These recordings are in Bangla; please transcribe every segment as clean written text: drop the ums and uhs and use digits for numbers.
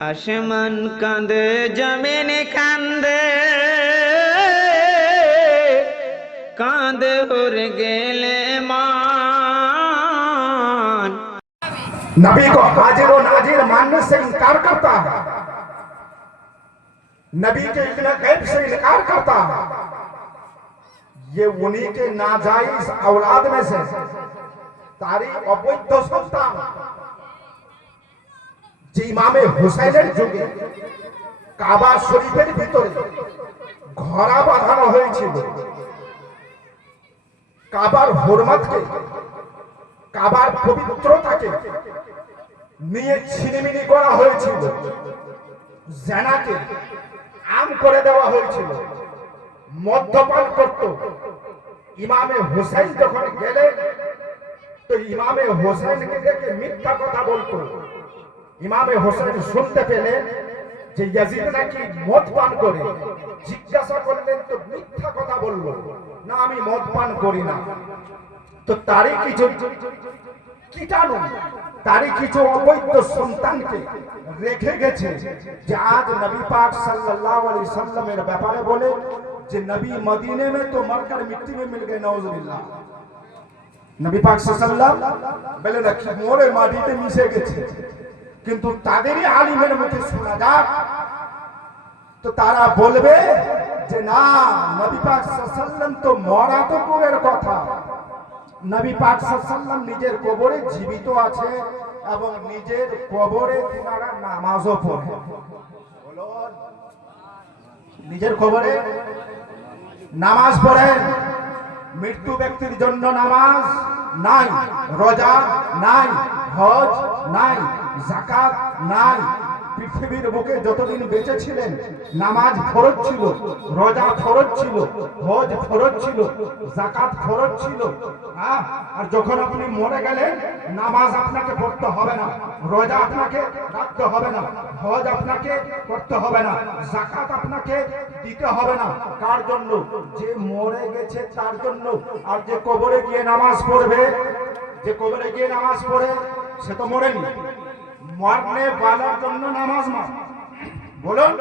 আসমান কাঁদে জমিন কান্দে, কাঁদে উড় गेले मान। नबी को हाजिर और नाजिर मानने से इनकार करता है, नबी के इल्म गैब से इनकार करता है। ये उन्हीं के नाजायज औलाद में से तारी अवैध सन्तान যে ইমামে হুসাইনের যুগে কাবা শরীফের ভিতরে ঘোড়া বাঁধানো হয়েছিল, কাবার হুরমতকে, কাবার পবিত্রতাকে নিয়ে ছিনিমিনি করা হয়েছিল, জেনাকে আম করে দেওয়া হয়েছিল, মদ্যপান করত। ইমামে হুসাইন যখন গেলেন তো ইমামে হুসাইনকে দেখে মিথ্যা কথা বলতো। ইমামে হোসেন শুনতে পেলেন যে ইয়াজিদ নাকি মদ পান করে, জিজ্ঞাসা করলেন তো মিথ্যা কথা বলল না, আমি মদ পান করি না। তো তারই কিছু কীটাণু, তারই কিছু অবৈধ সন্তানকে রেখে গেছে যে আজ নবী পাক সাল্লাল্লাহু আলাইহি সাল্লামের ব্যাপারে বলে যে নবী মদিনে में तो मरकर मिट्टी में मिल गए, नाउजुबिल्लाह। নবী পাক সাল্লাল্লাহু বলে না মোরে মাটিতে মিশে গেছে, কিন্তু তাদেরই আলিমের মুখে শোনা যাক তো তারা বলবে যে না, নবী পাক সাল্লাল্লাহু আলাইহি ওয়াসাল্লাম তো মরা তো দূরের কথা, নবী পাক সাল্লাল্লাহু আলাইহি ওয়াসাল্লাম নিজের কবরে জীবিত আছে এবং নিজের কবরে তিনারা নামাজও পড়ে। বলুন, নিজের কবরে নামাজ পড়েন। মৃত্যু ব্যক্তির জন্য নামাজ নাই, রোজা নাই, হজ নাই, যাকাত নাই। পৃথিবীর বুকে যতদিন বেঁচে ছিলেন নামাজ ফরজ ছিল, রোজা ফরজ ছিল, হজ ফরজ ছিল, যাকাত ফরজ ছিল। আর যখন আপনি মরে গেলেন নামাজ আপনাকে পড়তে হবে না, রোজা আপনাকে রাখতে হবে না, হজ আপনাকে করতে হবে না, যাকাত আপনাকে দিতে হবে না। কার জন্য? যে মরে গেছে তার জন্য। আর যে কবরে গিয়ে নামাজ পড়বে, যে কবরে গিয়ে নামাজ পড়ে সে তো মরেনি, মরনে ওয়ালার জন্য নামাজ মাফ। বলুন,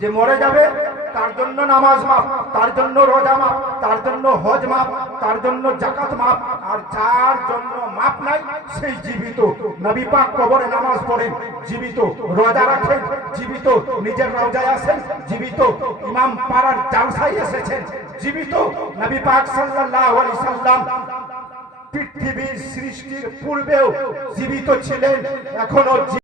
যে মরে যাবে তার জন্য নামাজ মাফ, তার জন্য রোজা মাফ, তার জন্য হজ মাফ, তার জন্য যাকাত মাফ। আর যার জন্য মাফ নাই সেই জীবিত। নবী পাক কবরে নামাজ পড়েন, জীবিত। রোজা রাখেন, জীবিত। নিজের রওজায় আসেন, জীবিত। ইমাম পাড়ার জালসায় এসেছেন, জীবিত। নবী পাক সাল্লাল্লাহু আলাইহি সাল্লাম পৃথিবীর সৃষ্টির পূর্বেও জীবিত ছিলেন, এখনো